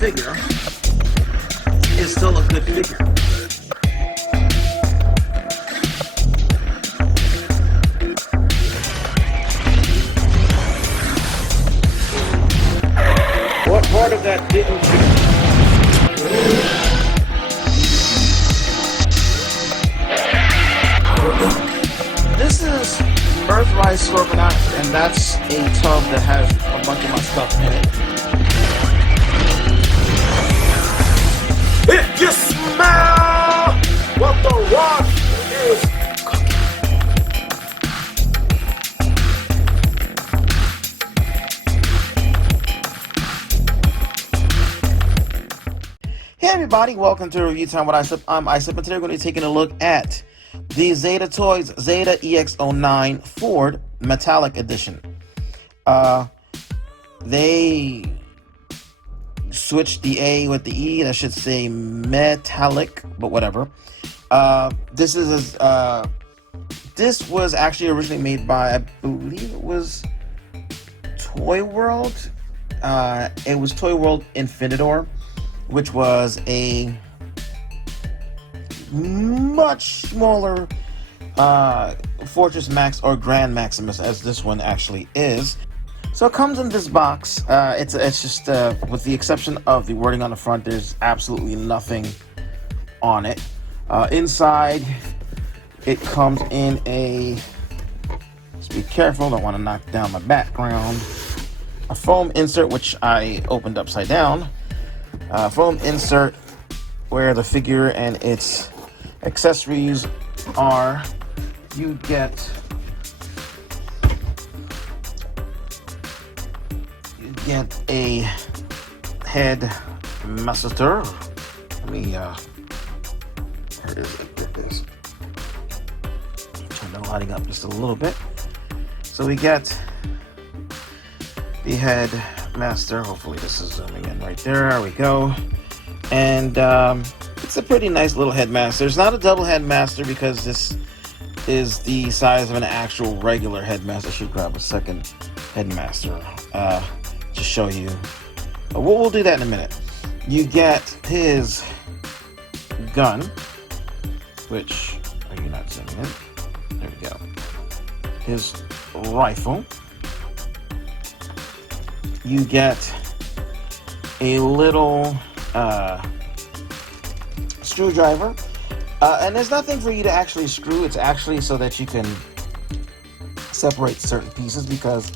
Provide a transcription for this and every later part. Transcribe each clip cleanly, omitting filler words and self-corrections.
figure is still a good figure. What part of that didn't you? This is Earthrise Scorponok, and that's a tub that has a bunch of my stuff in it. If you smell what the rock is Hey everybody, welcome to Review Time with Isip. I'm Isip, and today we're going to be taking a look at the Zeta Toys Zeta EX09 Ford Metallic Edition. They switched the A with the E. That should say metallic, but whatever. This was actually originally made by, I believe it was Toy World. It was Toy World Infinidor, which was a much smaller Fortress Max or Grand Maximus, as this one actually is. So it comes in this box. It's just with the exception of the wording on the front, there's absolutely nothing on it. Inside, it comes in a, let's be careful, don't want to knock down my background, a foam insert, which I opened upside down. Foam insert where the figure and its accessories are. You get a head master. Let me here it is. Turn the lighting up just a little bit. So we get the head master. Hopefully this is zooming in right there. There we go. And it's a pretty nice little headmaster. It's not a double headmaster because this is the size of an actual regular headmaster. I should grab a second headmaster to show you. We'll do that in a minute. You get his gun, which, are you not zooming in? There we go. His rifle. You get a little screwdriver, and there's nothing for you to actually screw. It's actually so that you can separate certain pieces, because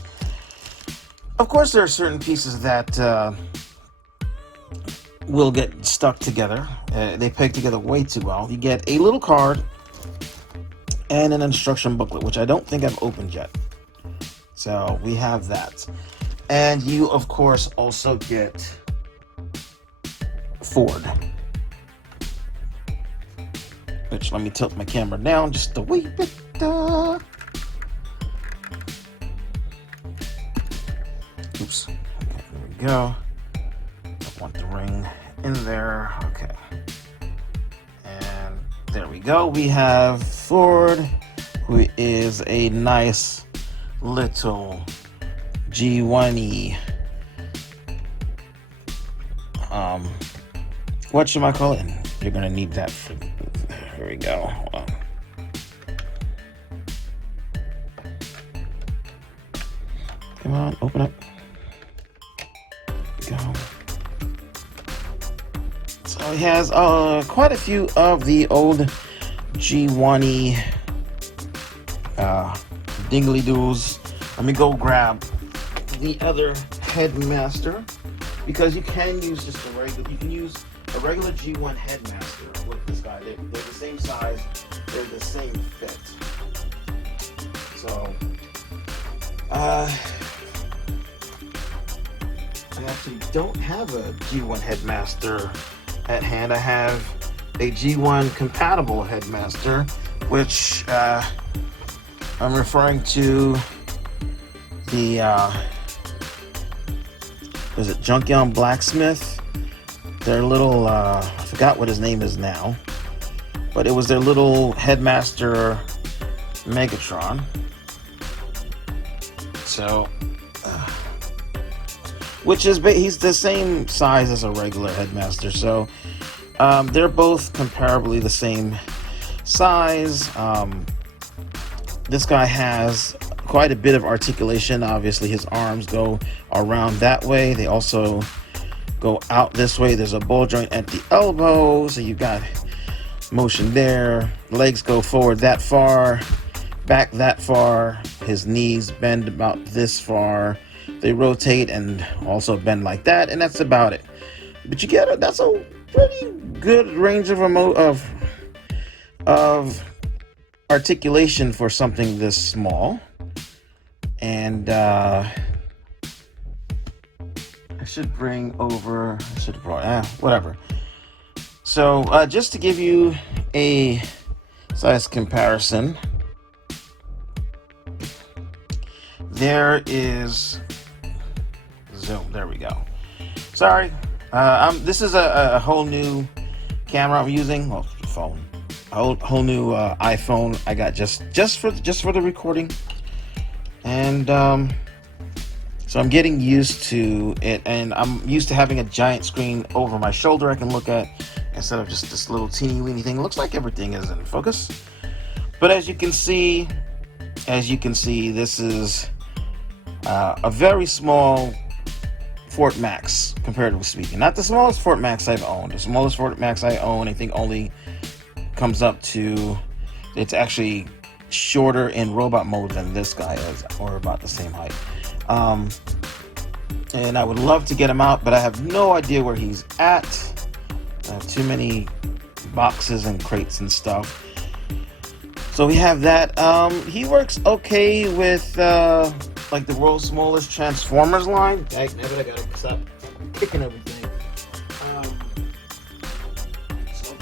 of course there are certain pieces that will get stuck together. They peg together way too well. You get a little card and an instruction booklet, which I don't think I've opened yet. So we have that. And you, of course, also get Ford. Which, let me tilt my camera down just a wee bit. Oops. Okay, there we go. Don't want the ring in there. Okay. And there we go. We have Ford, who is a nice little G1E, what should I call it? You're gonna need that for, here we go. Hold on. Come on, open up. Go. So he has quite a few of the old G1E dingly-doos. Let me go grab the other headmaster, because you can use just a regular, you can use a regular G1 headmaster with this guy. They're the same size, they're the same fit. So I actually don't have a G1 headmaster at hand. I have a G1 compatible headmaster, which I'm referring to the was it Junkyard Blacksmith? Their little I forgot what his name is now, but it was their little headmaster Megatron. So which is he's the same size as a regular Headmaster. So they're both comparably the same size. This guy has quite a bit of articulation. Obviously, his arms go around that way. They also go out this way. There's a ball joint at the elbow, so you've got motion there. Legs go forward that far, back that far. His knees bend about this far. They rotate and also bend like that, and that's about it. But you get that's a pretty good range of articulation for something this small. And I should bring over, whatever. So just to give you a size comparison, there is zoom. There we go. Sorry, this is a whole new camera I'm using. Well, phone. A whole new iPhone I got just for the recording, and so I'm getting used to it, and I'm used to having a giant screen over my shoulder I can look at instead of just this little teeny weeny thing. It looks like everything is in focus, but as you can see, this is a very small Fort Max, comparatively speaking. Not the smallest Fort Max I've owned. The smallest Fort Max I own, I think, only comes up to, it's actually shorter in robot mode than this guy is, or about the same height. And I would love to get him out, but I have no idea where he's at. I have too many boxes and crates and stuff. So we have that. He works okay with like the world's smallest Transformers line. Dang, now I gotta stop kicking everything. So I'll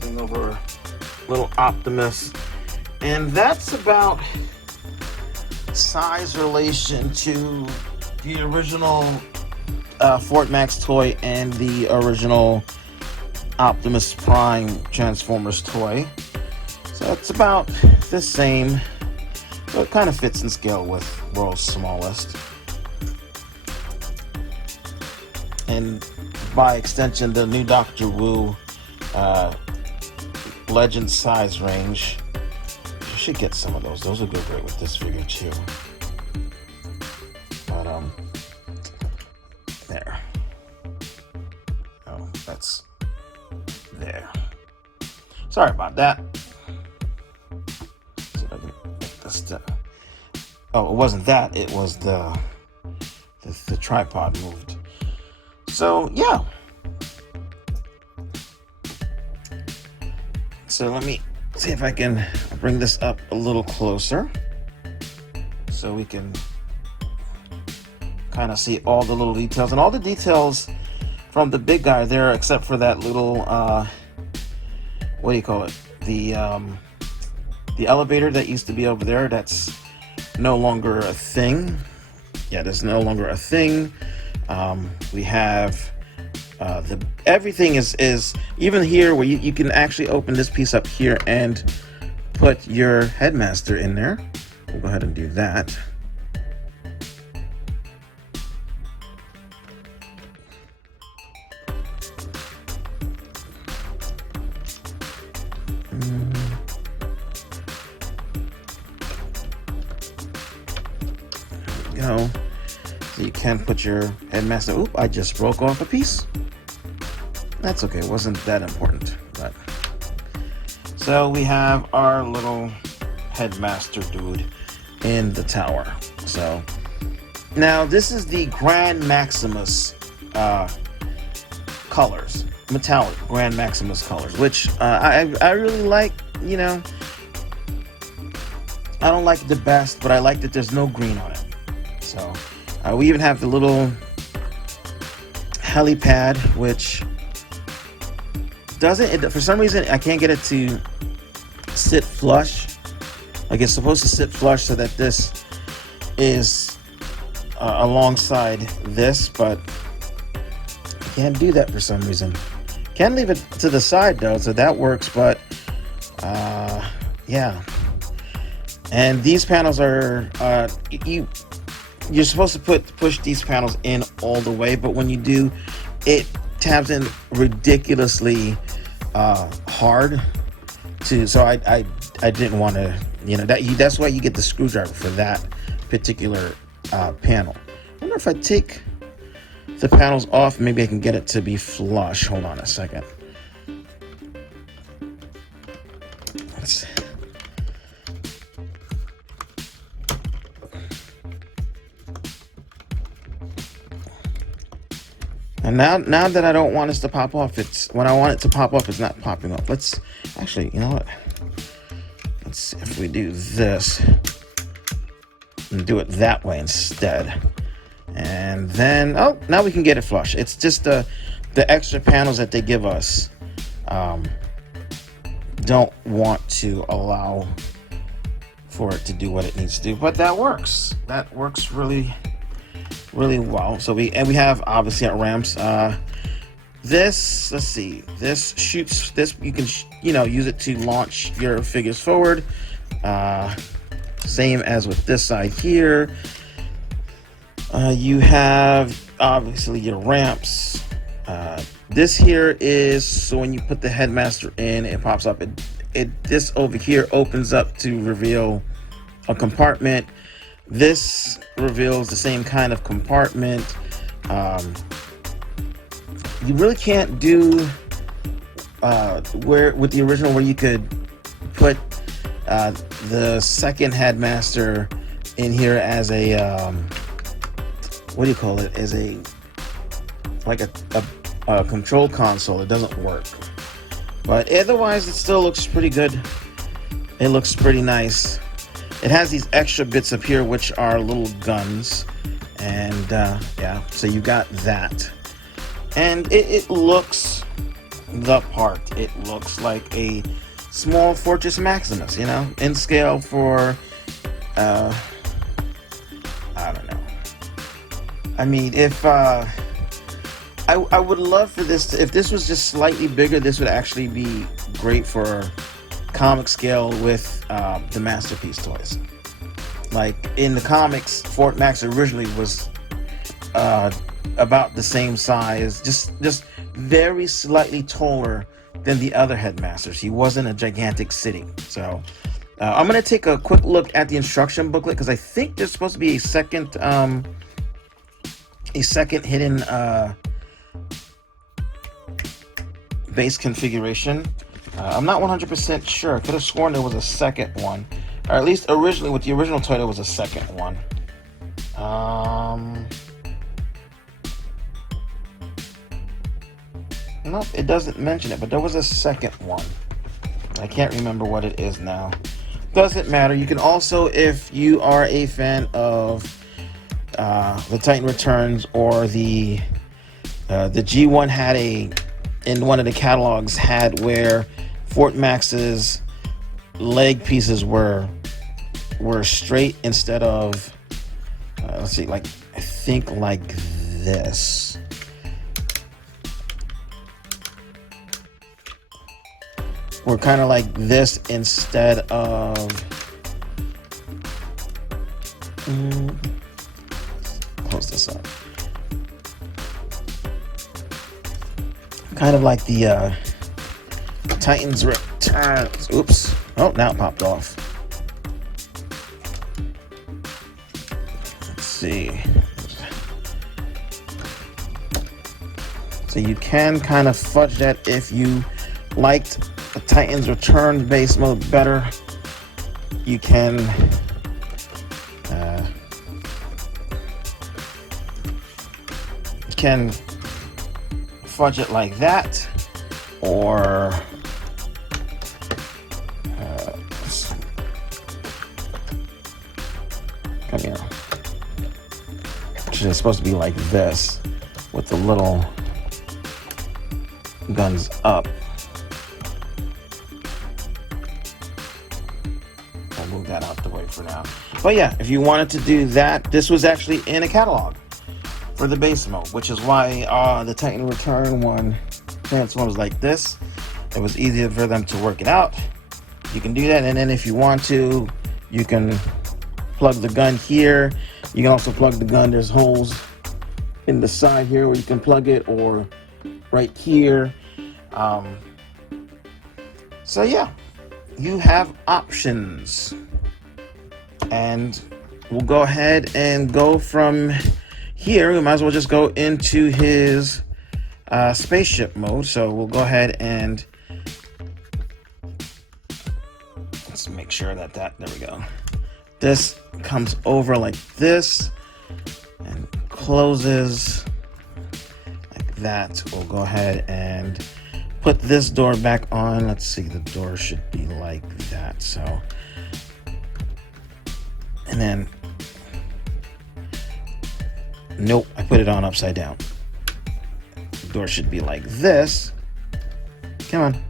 bring over little Optimus, and that's about size relation to the original Fort Max toy and the original Optimus Prime Transformers toy. So it's about the same, so it kind of fits in scale with world's smallest, and by extension the new Doctor Wu Legend size range. You should get some of those. Those would go great with this figure too. But there. Oh, that's there. Sorry about that. So I can get this oh, it wasn't that. It was the tripod moved. So yeah. So let me see if I can bring this up a little closer so we can kind of see all the little details, and all the details from the big guy there, except for that little what do you call it, the elevator that used to be over there. That's no longer a thing. Yeah, that's no longer a thing. We have everything is even here, where you can actually open this piece up here and put your Headmaster in there. We'll go ahead and do that. There we go. So you can put your Headmaster. Oop, I just broke off a piece. That's okay, it wasn't that important. But so we have our little Headmaster dude in the tower. So now this is the Grand Maximus colors, metallic Grand Maximus colors, which I really like. You know, I don't like it the best, but I like that there's no green on it. So we even have the little helipad, which doesn't, for some reason I can't get it to sit flush. Like, it's supposed to sit flush so that this is alongside this, but I can't do that for some reason. Can leave it to the side though, so that works. But yeah, and these panels are you're supposed to push these panels in all the way, but when you do, it tabs in ridiculously hard to. So I didn't want to, that's why you get the screwdriver for that particular panel. I wonder if I take the panels off, maybe I can get it to be flush. Hold on a second. Let's see. And now that I don't want this to pop off, when I want it to pop off, it's not popping off. Let's actually, you know what? Let's see if we do this and do it that way instead. And then, oh, now we can get it flush. It's just the extra panels that they give us don't want to allow for it to do what it needs to do, but that works. That works really well. So we have obviously our ramps. This, let's see, this shoots this. You can use it to launch your figures forward. Same as with this side here. You have obviously your ramps. This here is so when you put the headmaster in, it pops up. This over here opens up to reveal a compartment. This reveals the same kind of compartment. You really can't do where with the original where you could put the second headmaster in here as a what do you call it? As a control console. It doesn't work, but otherwise it still looks pretty good. It looks pretty nice. It has these extra bits up here which are little guns, and yeah, so you got that, and it looks the part. It looks like a small Fortress Maximus, in scale for I don't know. I mean, if I would love for this if this was just slightly bigger, this would actually be great for comic scale with the Masterpiece toys. Like in the comics, Fort Max originally was about the same size, just very slightly taller than the other headmasters. He wasn't a gigantic city. So I'm gonna take a quick look at the instruction booklet because I think there's supposed to be a second hidden base configuration. I'm not 100% sure. I could have sworn there was a second one, or at least originally with the original toy there was a second one. Nope, it doesn't mention it, but there was a second one. I can't remember what it is now. Doesn't matter. You can also, if you are a fan of the Titan Returns, or the G1 had in one of the catalogs had where Fort Max's leg pieces were straight instead of let's see, like I think like this. We're kind of like this instead of close this up. Kind of like the Titans Returns. Oops. Oh, now it popped off. Let's see. So you can kind of fudge that if you liked the Titans Return base mode better. You can fudge it like that, or come here. Which is supposed to be like this, with the little guns up. I'll move that out the way for now. But yeah, if you wanted to do that, this was actually in a catalog for the base mode, which is why the Titan Return one was like this. It was easier for them to work it out. You can do that, and then if you want to, you can plug the gun here. You can also plug the gun. There's holes in the side here where you can plug it, or right here. So yeah, you have options. And we'll go ahead and go from here. We might as well just go into his spaceship mode. So we'll go ahead and let's make sure that there we go. This comes over like this and closes like that. We'll go ahead and put this door back on. Let's see, the door should be like that. So, and then, nope, I put it on upside down. The door should be like this. Come on.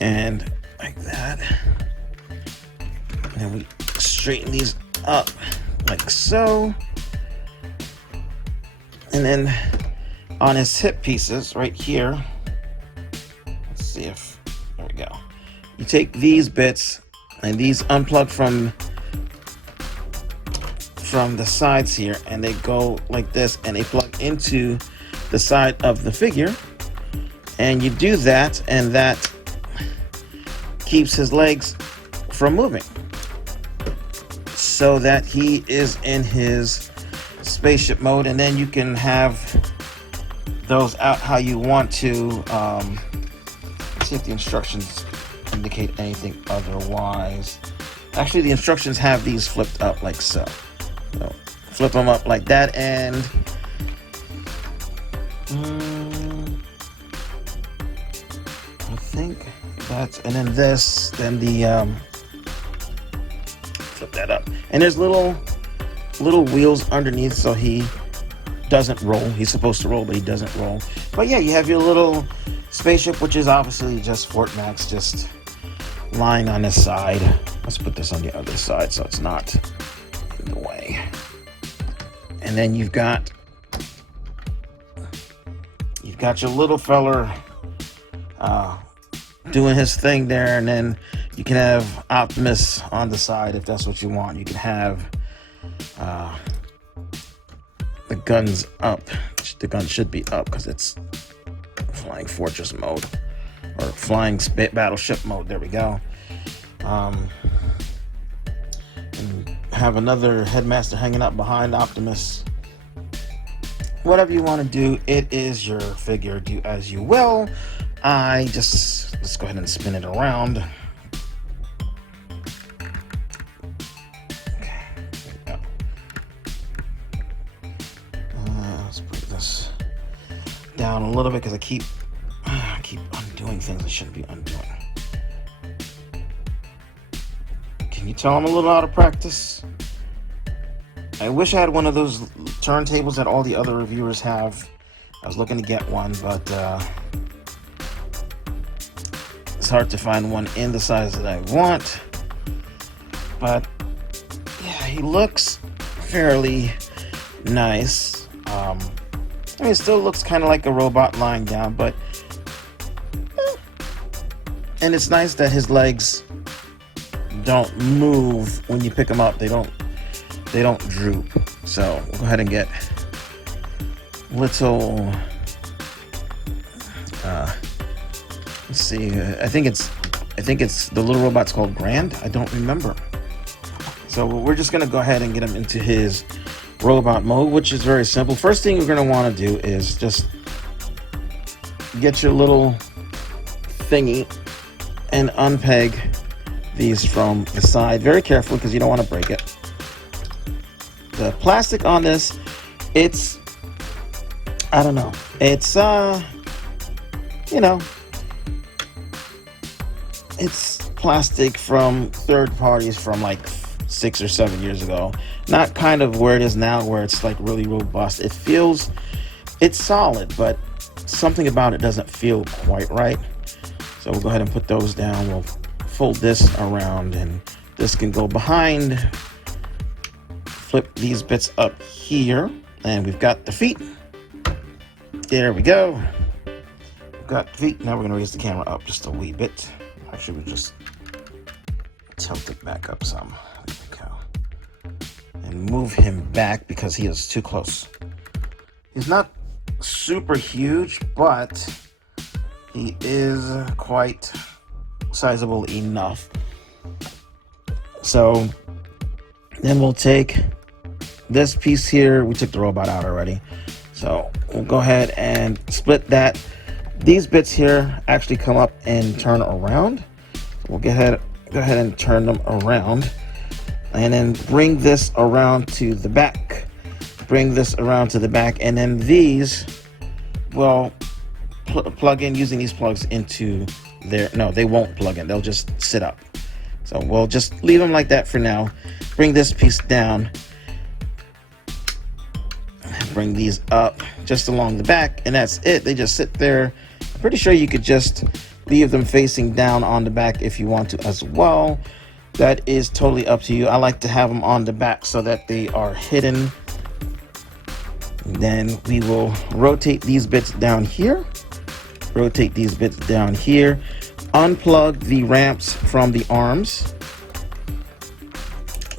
And like that. And then we straighten these up like so. And then on his hip pieces right here, let's see if, there we go. You take these bits and these unplug from the sides here, and they go like this, and they plug into the side of the figure. And you do that, and that keeps his legs from moving, so that he is in his spaceship mode. And then you can have those out how you want to. Let's see if the instructions indicate anything otherwise. Actually, the instructions have these flipped up like so. So flip them up like that, and I think that's, and then this, then the flip that up, and there's little wheels underneath, so he doesn't roll. He's supposed to roll, but he doesn't roll. But yeah, you have your little spaceship, which is obviously just Fort Max, just lying on this side. Let's put this on the other side so it's not in the way. And then you've got your little feller doing his thing there, and then you can have Optimus on the side if that's what you want. You can have the guns up. The gun should be up because it's flying fortress mode, or flying battleship mode. There we go. And have another headmaster hanging up behind Optimus. Whatever you want to do, it is your figure. Do as you will. Let's go ahead and spin it around. Okay, there we go. Let's put this down a little bit because I keep undoing things I shouldn't be undoing. Can you tell I'm a little out of practice? I wish I had one of those turntables that all the other reviewers have. I was looking to get one, but it's hard to find one in the size that I want. But yeah, he looks fairly nice. I mean, it still looks kind of like a robot lying down, but and it's nice that his legs don't move when you pick them up. They don't droop. So we'll go ahead and get little let's see, I think it's the little robot's called Grand. I don't remember. So we're just gonna go ahead and get him into his robot mode, which is very simple. First thing you're gonna want to do is just get your little thingy and unpeg these from the side very carefully because you don't want to break it. The plastic on this, it's, I don't know, it's it's plastic from third parties from like 6 or 7 years ago. Not kind of where it is now, where it's like really robust. It's solid, but something about it doesn't feel quite right. So we'll go ahead and put those down. We'll fold this around, and this can go behind. Flip these bits up here, and we've got the feet. There we go. Go got feet. Now we're gonna raise the camera up just a wee bit. Actually, we just tilt it back up some. There we go. And move him back because he is too close. He's not super huge, but he is quite sizable enough. So then we'll take this piece here. We took the robot out already. So we'll go ahead and split that. These bits here actually come up and turn around. We'll go ahead and turn them around. And then bring this around to the back. Bring this around to the back. And then these will plug in using these plugs into there. No, they won't plug in. They'll just sit up. So we'll just leave them like that for now. Bring this piece down. Bring these up just along the back, and that's it. They just sit there. I'm pretty sure you could just leave them facing down on the back if you want to as well. That is totally up to you. I like to have them on the back so that they are hidden. And then we will rotate these bits down here. Rotate these bits down here. Unplug the ramps from the arms.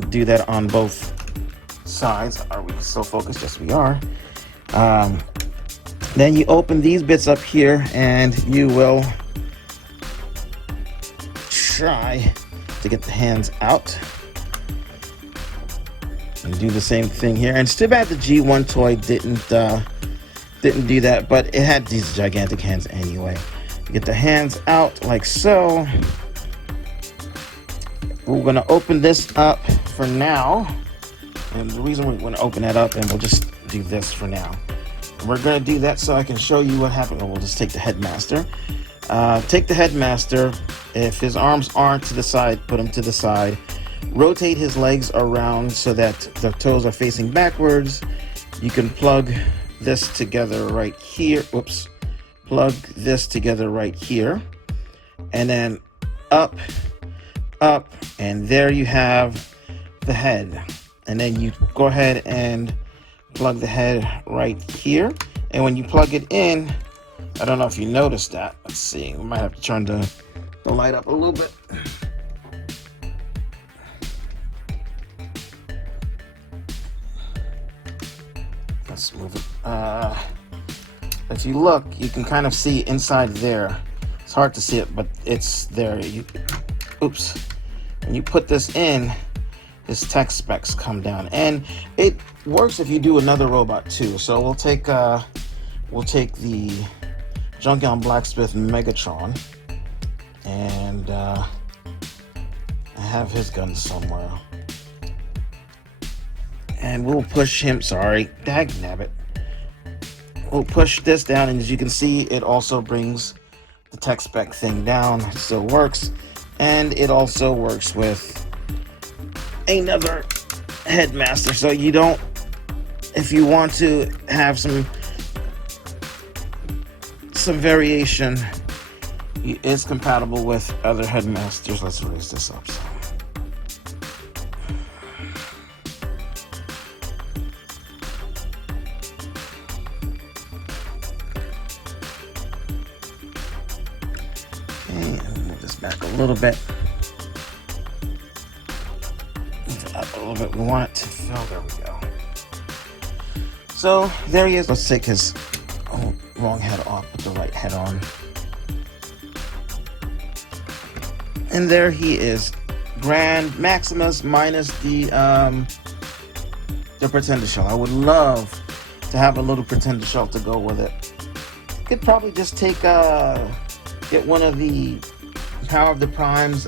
Do that on both sides. Are we so focused? Yes, we are. Then you open these bits up here and you will try to get the hands out and do the same thing here. And it's too bad the G1 toy didn't do that, but it had these gigantic hands anyway. Get the hands out like so. We're gonna open this up for now. And the reason we're gonna open that up, and we'll just do this for now. And we're gonna do that so I can show you what happened. We'll just take the headmaster. Take the headmaster. If his arms aren't to the side, put them to the side. Rotate his legs around so that the toes are facing backwards. You can plug this together right here. Whoops. Plug this together right here. And then up, and there you have the head. And then you go ahead and plug the head right here. And when you plug it in, I don't know if you noticed that. Let's see. We might have to turn the light up a little bit. Let's move it. If you look, you can kind of see inside there. It's hard to see it, but it's there. Oops. When you put this in, his tech specs come down, and it works if you do another robot too. So we'll take the Junkyard Blacksmith Megatron, and I have his gun somewhere, and we'll push him. Sorry, dagnabbit. We'll push this down, and as you can see, it also brings the tech spec thing down. It still works, and it also works with another headmaster. So you don't, if you want to have some variation, it's compatible with other headmasters. Let's raise this up some. And move this back a little bit. Move it up a little bit. We want it to fill. There we go. So there he is. Let's take his wrong head off, put the right head on. And there he is. Grand Maximus minus the Pretender Shell. I would love to have a little Pretender Shell to go with it. Could probably just take get one of the Power of the Primes,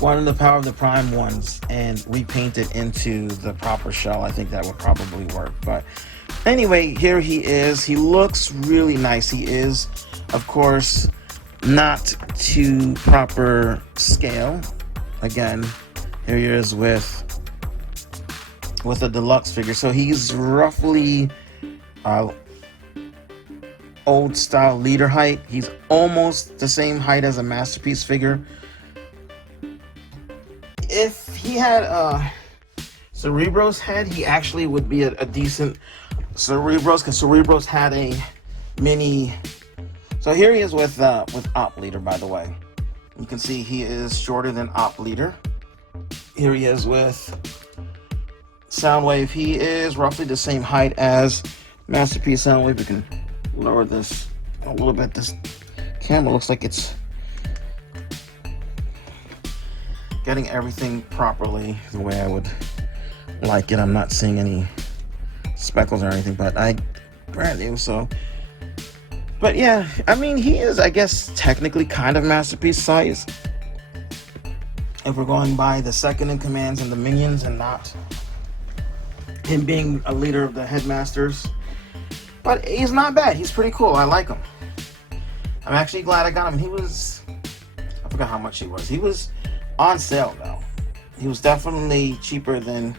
one of the Power of the Prime ones, and repaint it into the proper shell. I think that would probably work. But anyway, here he is. He looks really nice. He is, of course, not to proper scale. Again, here he is with a deluxe figure. So he's roughly old style leader height. He's almost the same height as a Masterpiece figure. If he had Cerebro's head, he actually would be a decent Cerebros, because Cerebros had a mini. So here he is with Op Leader, by the way. You can see he is shorter than Op Leader. Here he is with Soundwave. He is roughly the same height as Masterpiece Soundwave. We can lower this a little bit. This camera looks like it's getting everything properly the way I would like it. I'm not seeing any speckles or anything, but I brand new, so. But yeah, I mean, he is, I guess, technically kind of Masterpiece size. If we're going by the second in commands and the minions and not him being a leader of the headmasters. But he's not bad. He's pretty cool. I like him. I'm actually glad I got him. I forgot how much he was. He was on sale though. He was definitely cheaper than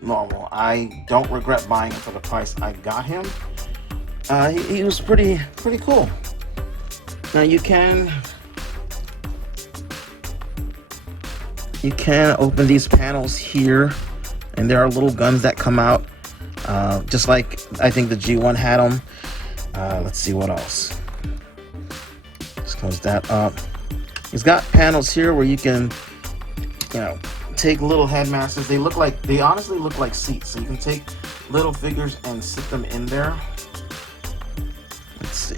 normal. I don't regret buying him for the price I got him. He was pretty cool. Now you can open these panels here, and there are little guns that come out, just like I think the G1 had them. Let's see what else. Let's close that up. He's got panels here where you can, take little headmasters. They honestly look like seats, so you can take little figures and sit them in there. Let's see.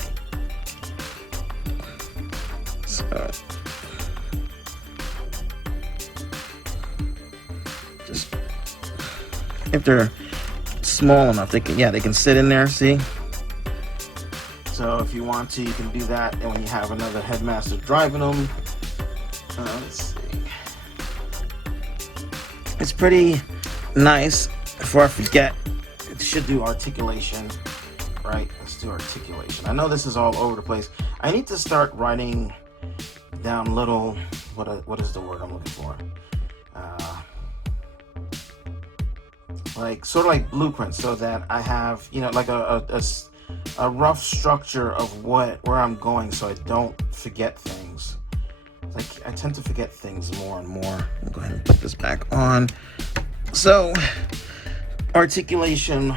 So just if they're small enough, they can sit in there. See. So if you want to, you can do that. And when you have another headmaster driving them, let's see. It's pretty nice. Before I forget, it should do articulation, right? Let's do articulation. I know this is all over the place. I need to start writing down little, what is the word I'm looking for? Like sort of like blueprints, so that I have, like a rough structure of where I'm going, so I don't forget things. Like I tend to forget things more and more. I'll go ahead and put this back on. So, articulation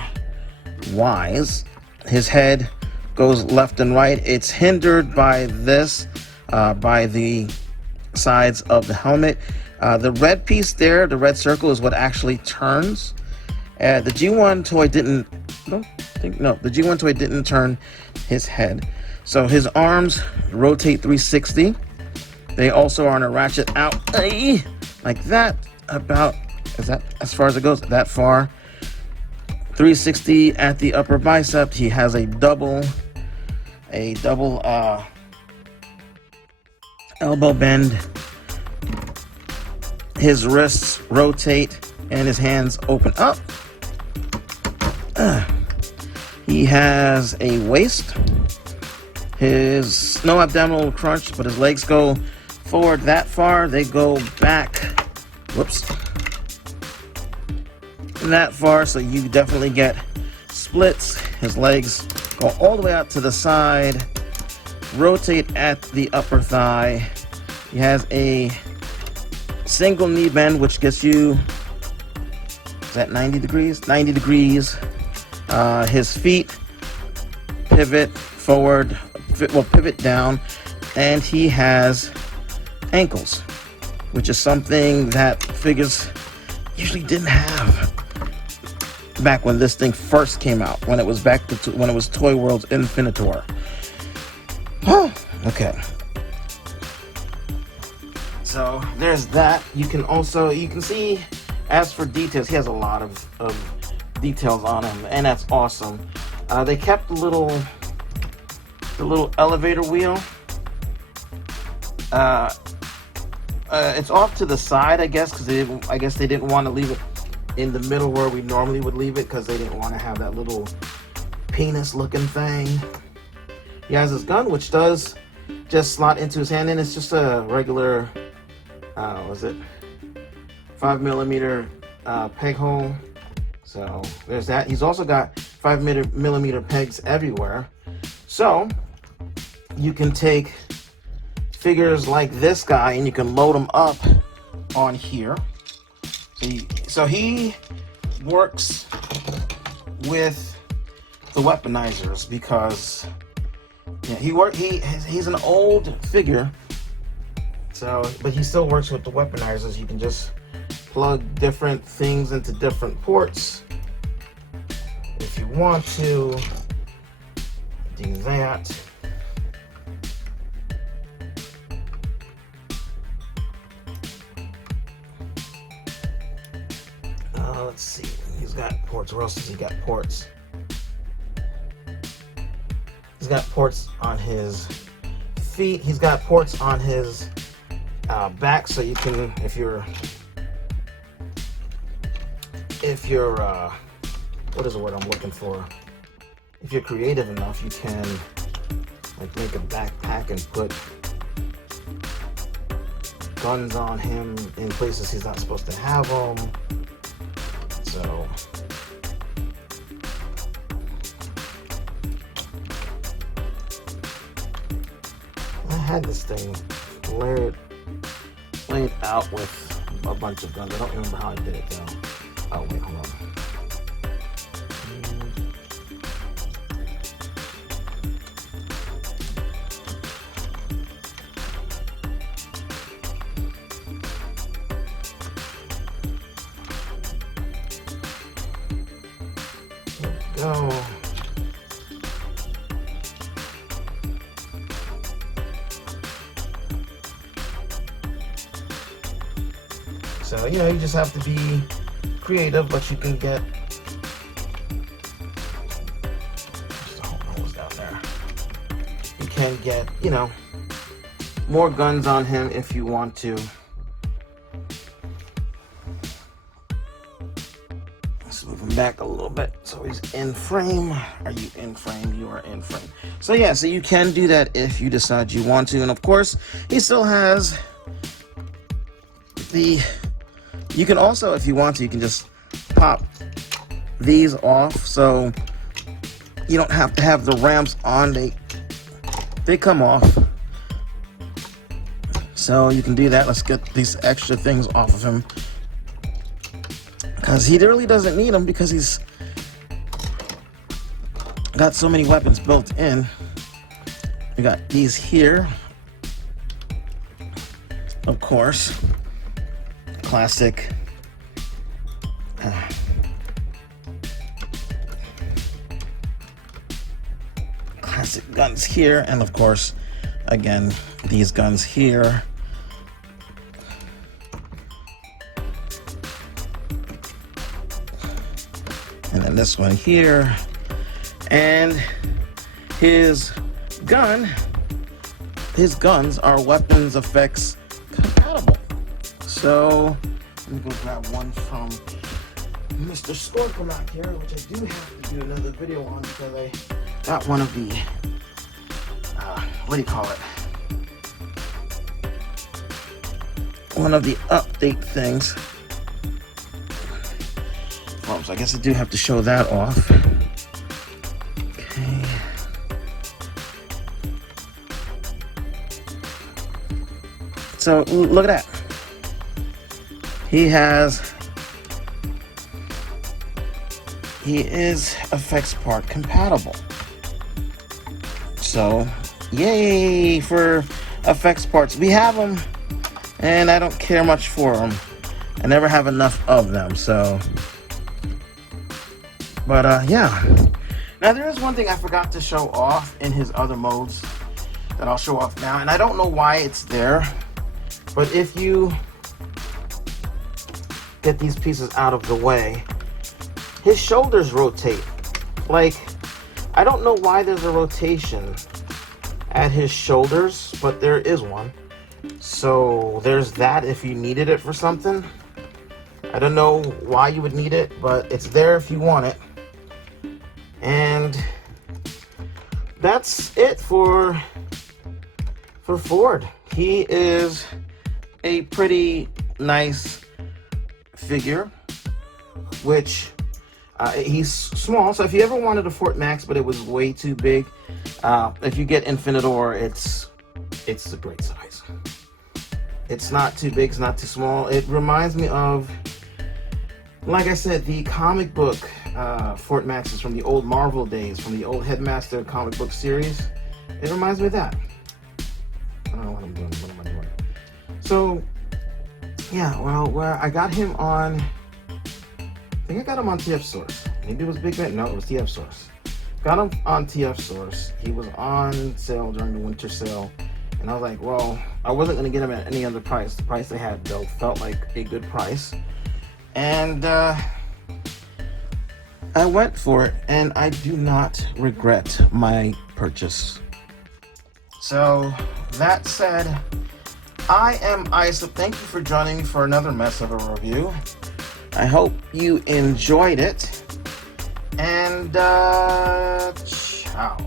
wise, his head goes left and right. It's hindered by this, by the sides of the helmet. The red piece there, the red circle, is what actually turns. The G1 toy didn't. The G1 toy didn't turn his head. So his arms rotate 360. They also are on a ratchet out like that. About, is that as far as it goes? That far. 360 at the upper bicep. He has a double elbow bend. His wrists rotate and his hands open up. He has a waist. His no abdominal crunch, but his legs go forward that far. They go back. Whoops. That far, so you definitely get splits. His legs go all the way out to the side. Rotate at the upper thigh. He has a single knee bend, which gets you, is that 90 degrees? 90 degrees. His feet pivot forward, pivot down, and he has ankles, which is something that figures usually didn't have back when this thing first came out, when it was when it was Toy World's Infinitor. Okay. So there's that. You can see, as for details, he has a lot of details on him, and that's awesome. They kept the little elevator wheel. It's off to the side, I guess, because they didn't want to leave it in the middle where we normally would leave it, because they didn't want to have that little penis-looking thing. He has his gun, which does just slot into his hand, and it's just a regular, 5mm peg hole. So there's that. He's also got 5mm pegs everywhere. So you can take figures like this guy and you can load them up on here. So he works with the weaponizers, because Yeah, he's an old figure, so but he still works with the weaponizers. You can just plug different things into different ports if you want to do that. Let's see, he's got ports. Where else has he got ports? He's got ports on his feet. He's got ports on his back, so you can, if you're what is the word I'm looking for? If you're creative enough, you can like make a backpack and put guns on him in places he's not supposed to have them. So I had this thing laid out with a bunch of guns. I don't remember how I did it though. Oh wait, hold on. Go. So, you know, you just have to be creative, but you can get just a whole nose down there. You can get, you know, more guns on him if you want to. Let's move him back a little bit so he's in frame. Are you in frame? You are in frame. So yeah, so you can do that if you decide you want to. And of course, he still has the... You can also, if you want to, you can just pop these off, so you don't have to have the ramps on. They come off. So you can do that. Let's get these extra things off of him, because he really doesn't need them because he's got so many weapons built in. We got these here, of course. Classic guns here, and of course, again, these guns here. And then this one here. And his guns are weapons effects compatible. So, let me go grab one from Mr. Scorpion here, which I do have to do another video on because I got one of the, what do you call it? One of the update things. Oh, so I guess I do have to show that off. Okay. So, look at that. He is effects part compatible. So, yay for effects parts. We have them, and I don't care much for them. I never have enough of them, so. But, yeah. Now, there is one thing I forgot to show off in his other modes that I'll show off now, and I don't know why it's there, but if you get these pieces out of the way, his shoulders rotate. Like, I don't know why there's a rotation at his shoulders, but there is one. So there's that if you needed it for something. I don't know why you would need it, but it's there if you want it. And that's it for Ford. He is a pretty nice figure, which he's small, so if you ever wanted a Fort Max but it was way too big, if you get Infinitor, it's a great size. It's not too big, it's not too small. It reminds me of, like I said, the comic book Fort Maxes from the old Marvel days, from the old Headmaster comic book series. it reminds me of that. I don't know what I'm doing. What am I doing? So, yeah, well, where I got him on, I think I got him on TF Source. Maybe it was Big Bang. No, it was TF Source. Got him on TF Source. He was on sale during the winter sale. And I was like, well, I wasn't going to get him at any other price. The price they had, though, felt like a good price. And I went for it, and I do not regret my purchase. So, that said, I am Isa. Thank you for joining me for another mess of a review. I hope you enjoyed it. And, ciao.